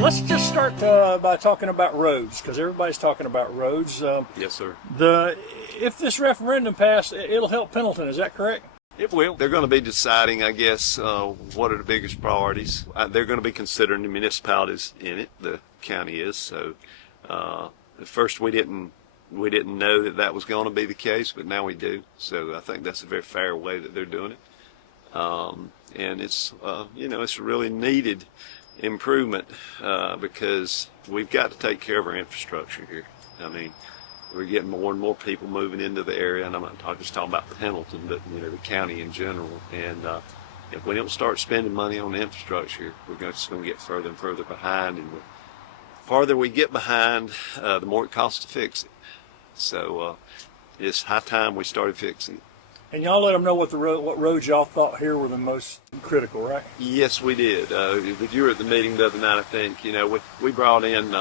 Let's just start by talking about roads, because everybody's talking about roads. Yes, sir. If this referendum passed, it'll help Pendleton. Is that correct? It will. They're going to be deciding, I guess, what are the biggest priorities. They're going to be considering the municipalities in it. The county is. So at first we didn't know that was going to be the case, but now we do. So I think that's a very fair way that they're doing it. And it's it's a really needed improvement because we've got to take care of our infrastructure here. I mean, we're getting more and more people moving into the area, and I'm not just talking about Pendleton, but the county in general. And if we don't start spending money on the infrastructure, we're just going to get further and further behind. And the farther we get behind, the more it costs to fix it. So it's high time we started fixing it. And y'all let them know what roads y'all thought here were the most critical, right? Yes, we did. You were at the meeting the other night, I think. We brought in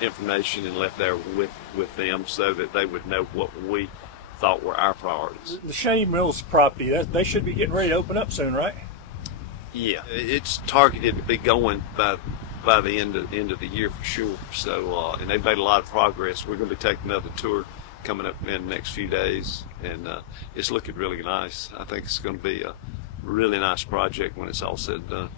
information and left there with them so that they would know what we thought were our priorities. The Shady Mills property, they should be getting ready to open up soon, right? Yeah, it's targeted to be going by the end of the year for sure. So, and they've made a lot of progress. We're going to be taking another tour coming up in the next few days, and it's looking really nice. I think it's going to be a really nice project when it's all said and done.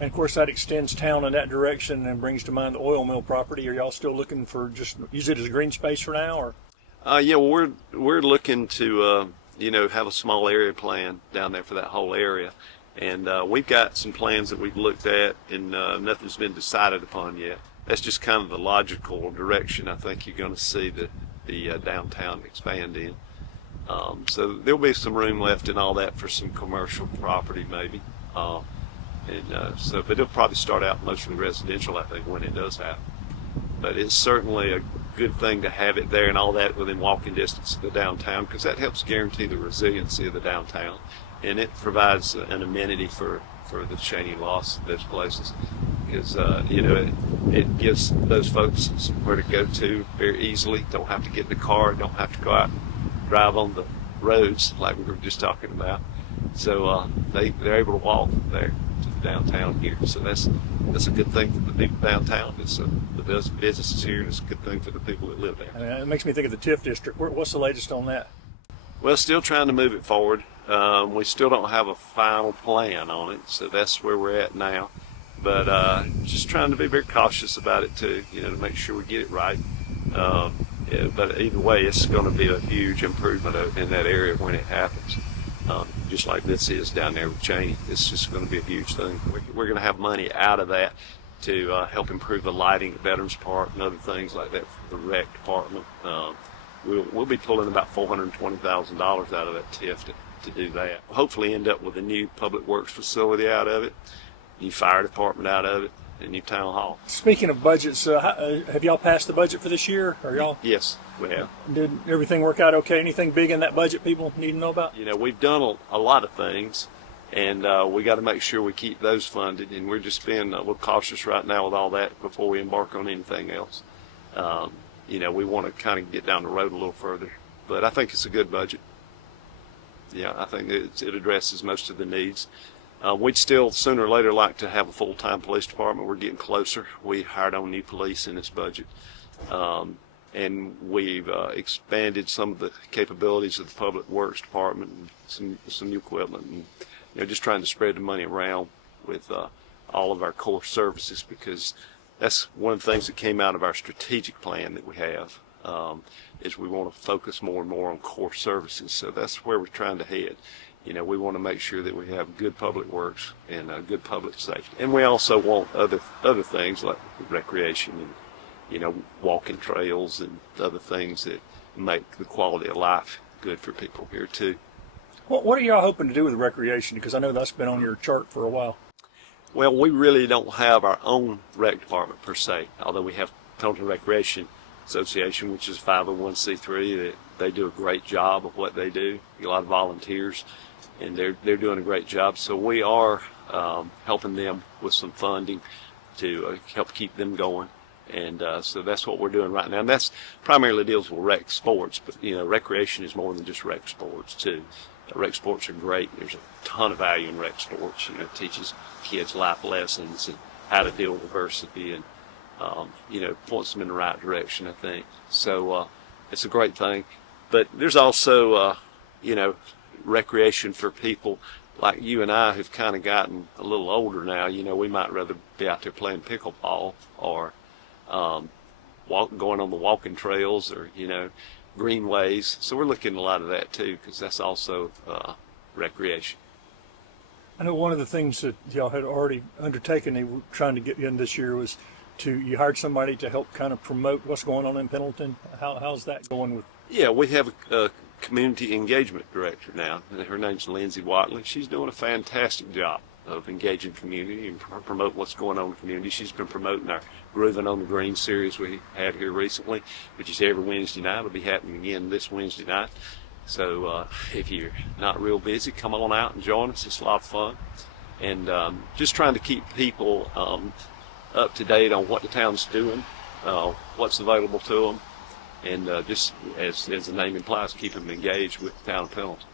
And of course that extends town in that direction and brings to mind the oil mill property. Are y'all still looking for just use it as a green space for now, or? Yeah, well, we're looking to have a small area plan down there for that whole area, and we've got some plans that we've looked at, and nothing's been decided upon yet. That's just kind of the logical direction I think you're going to see the downtown expand in. So there'll be some room left and all that for some commercial property maybe. But it'll probably start out mostly residential, I think, when it does happen. But it's certainly a good thing to have it there and all that within walking distance of the downtown, because that helps guarantee the resiliency of the downtown, and it provides an amenity for the Cheney loss of those places. Because it gives those folks somewhere to go to very easily. Don't have to get in the car, don't have to go out and drive on the roads like we were just talking about. So they're able to walk there to the downtown here. So that's a good thing for the people downtown. It's the businesses here, and it's a good thing for the people that live there. It makes me think of the TIF district. What's the latest on that? Well, still trying to move it forward. We still don't have a final plan on it, so that's where we're at now. But just trying to be very cautious about it too, to make sure we get it right. But either way, it's going to be a huge improvement in that area when it happens. Just like this is down there with Cheney, it's just going to be a huge thing. We're going to have money out of that to help improve the lighting at Veterans Park and other things like that for the rec department. We'll be pulling about $420,000 out of that TIF to do that. We'll hopefully end up with a new public works facility out of it, new fire department out of it, and new town hall. Speaking of budgets, have y'all passed the budget for this year? Or y'all? Yes, we have. Did everything work out okay? Anything big in that budget people need to know about? We've done a lot of things, and we got to make sure we keep those funded, and we're just being a little cautious right now with all that before we embark on anything else. We want to kind of get down the road a little further, but I think it's a good budget. Yeah, I think it addresses most of the needs. We'd still sooner or later like to have a full-time police department. We're getting closer. We hired on new police in this budget, and we've expanded some of the capabilities of the public works department and some new equipment, and just trying to spread the money around with all of our core services, because that's one of the things that came out of our strategic plan that we have, is we want to focus more and more on core services. So that's where we're trying to head. We want to make sure that we have good public works and good public safety. And we also want other things like recreation and, walking trails and other things that make the quality of life good for people here too. What are y'all hoping to do with recreation? Because I know that's been on your chart for a while. Well, we really don't have our own rec department per se, although we have Pendleton Recreation Association, which is 501c3. They do a great job of what they do. A lot of volunteers, and they're doing a great job. So we are helping them with some funding to help keep them going. And so that's what we're doing right now. And that's primarily deals with rec sports, but recreation is more than just rec sports too. Rec sports are great. There's a ton of value in rec sports. It teaches kids life lessons and how to deal with adversity, and points them in the right direction, I think. So it's a great thing. But there's also recreation for people like you and I who've kind of gotten a little older now. We might rather be out there playing pickleball or going on the walking trails or greenways. So we're looking at a lot of that too, because that's also recreation. I know one of the things that y'all had already undertaken, they were trying to get in this year, was you hired somebody to help kind of promote what's going on in Pendleton. How's that going with? Yeah, we have a community engagement director now. Her name's Lindsay Watley. She's doing a fantastic job of engaging community and promote what's going on in the community. She's been promoting our Grooving on the Green series we had here recently, which is every Wednesday night. It'll be happening again this Wednesday night. So if you're not real busy, come on out and join us. It's a lot of fun. And just trying to keep people up to date on what the town's doing, what's available to them, and just as the name implies, keep them engaged with the town of Pendleton.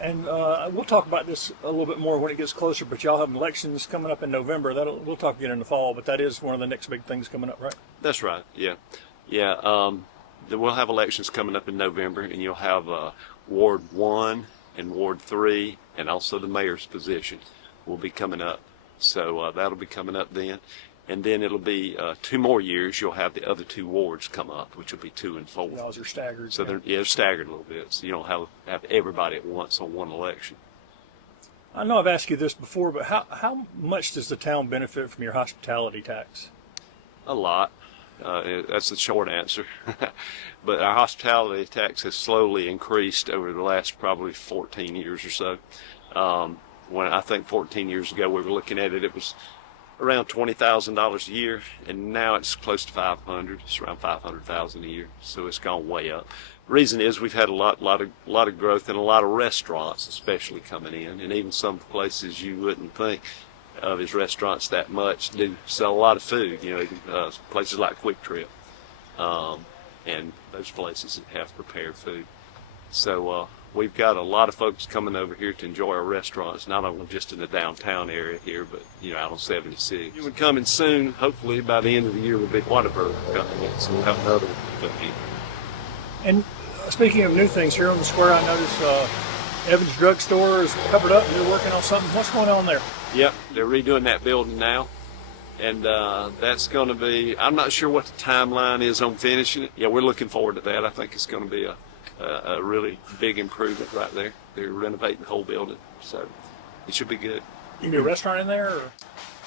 And we'll talk about this a little bit more when it gets closer, but y'all have elections coming up in November. We'll talk again in the fall, but that is one of the next big things coming up, right? That's right, yeah. We'll have elections coming up in November, and you'll have Ward 1 and Ward 3, and also the mayor's position will be coming up. So that'll be coming up then. And then it'll be 2 more years, you'll have the other 2 wards come up, which will be 2 and 4. Those are staggered. So they're staggered a little bit, so you don't have everybody at once on one election. I know I've asked you this before, but how much does the town benefit from your hospitality tax? A lot. That's the short answer. But our hospitality tax has slowly increased over the last probably 14 years or so. When I think 14 years ago we were looking at it, it was around $20,000 a year, and now it's close to $500,000. It's around $500,000 a year, so it's gone way up. The reason is we've had a lot of growth and a lot of restaurants, especially coming in, and even some places you wouldn't think of as restaurants that much do sell a lot of food. Places like Quick Trip, and those places that have prepared food. So we've got a lot of folks coming over here to enjoy our restaurants, not only just in the downtown area here, but out on 76. We're coming soon, hopefully by the end of the year, will be Whataburger coming in, so we'll have another one coming in. And speaking of new things, here on the square, I noticed Evans Drugstore is covered up and they're working on something. What's going on there? Yep, they're redoing that building now, and that's going to be, I'm not sure what the timeline is on finishing it. Yeah, we're looking forward to that. I think it's going to be a really big improvement right there. They're renovating the whole building, so it should be good. You can be a restaurant in there?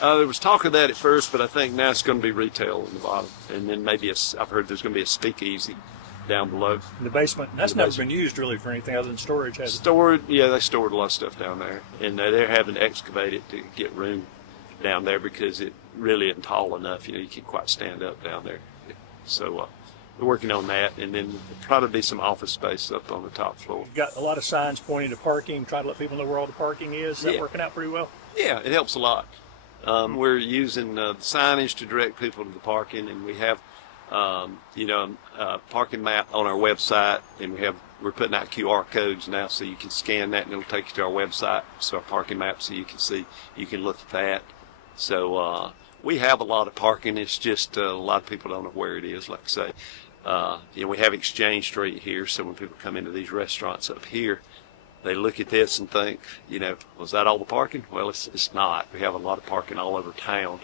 Or? There was talk of that at first, but I think now it's going to be retail in the bottom, and then maybe I've heard there's going to be a speakeasy down below. In the basement. That's never been used really for anything other than storage, has it? They stored a lot of stuff down there, and they're having to excavate it to get room down there because it really isn't tall enough. You can't quite stand up down there. So we're working on that, and then probably be some office space up on the top floor. You've got a lot of signs pointing to parking, try to let people know where all the parking is. Is that working out pretty well? Yeah, it helps a lot. We're using the signage to direct people to the parking, and we have a parking map on our website, and we're putting out QR codes now, so you can scan that and it'll take you to our website, so our parking map, so you can look at that. So we have a lot of parking. It's just a lot of people don't know where it is. Like I say, we have Exchange Street here, so when people come into these restaurants up here, they look at this and think, was that all the parking? Well, it's not. We have a lot of parking all over town.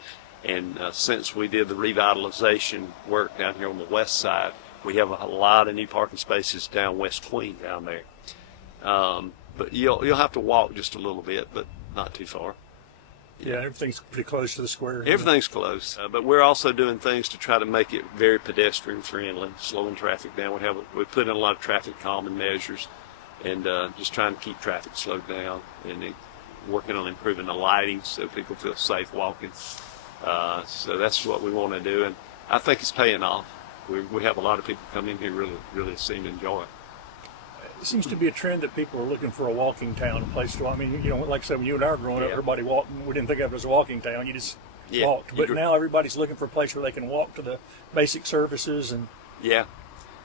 And since we did the revitalization work down here on the west side, we have a lot of new parking spaces down West Queen down there. But you'll have to walk just a little bit, but not too far. Yeah, everything's pretty close to the square. Everything's close, but we're also doing things to try to make it very pedestrian friendly, slowing traffic down. We put in a lot of traffic calming measures, and just trying to keep traffic slowed down, and working on improving the lighting so people feel safe walking. So that's what we want to do, and I think it's paying off. We have a lot of people come in here really seem to enjoy it. It seems to be a trend that people are looking for a walking town, a place to. I mean, like I said, when you and I were growing up, everybody walked. We didn't think of it as a walking town. You just Yeah, walked. But now everybody's looking for a place where they can walk to the basic services and. Yeah,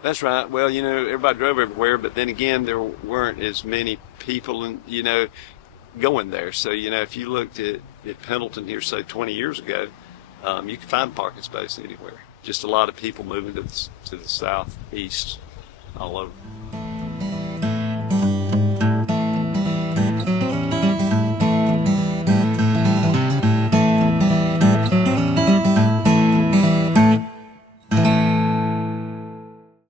that's right. Well, everybody drove everywhere, but then again, there weren't as many people, going there. So, if you looked at Pendleton here, say 20 years ago, you could find a parking space anywhere. Just a lot of people moving to the southeast, all over.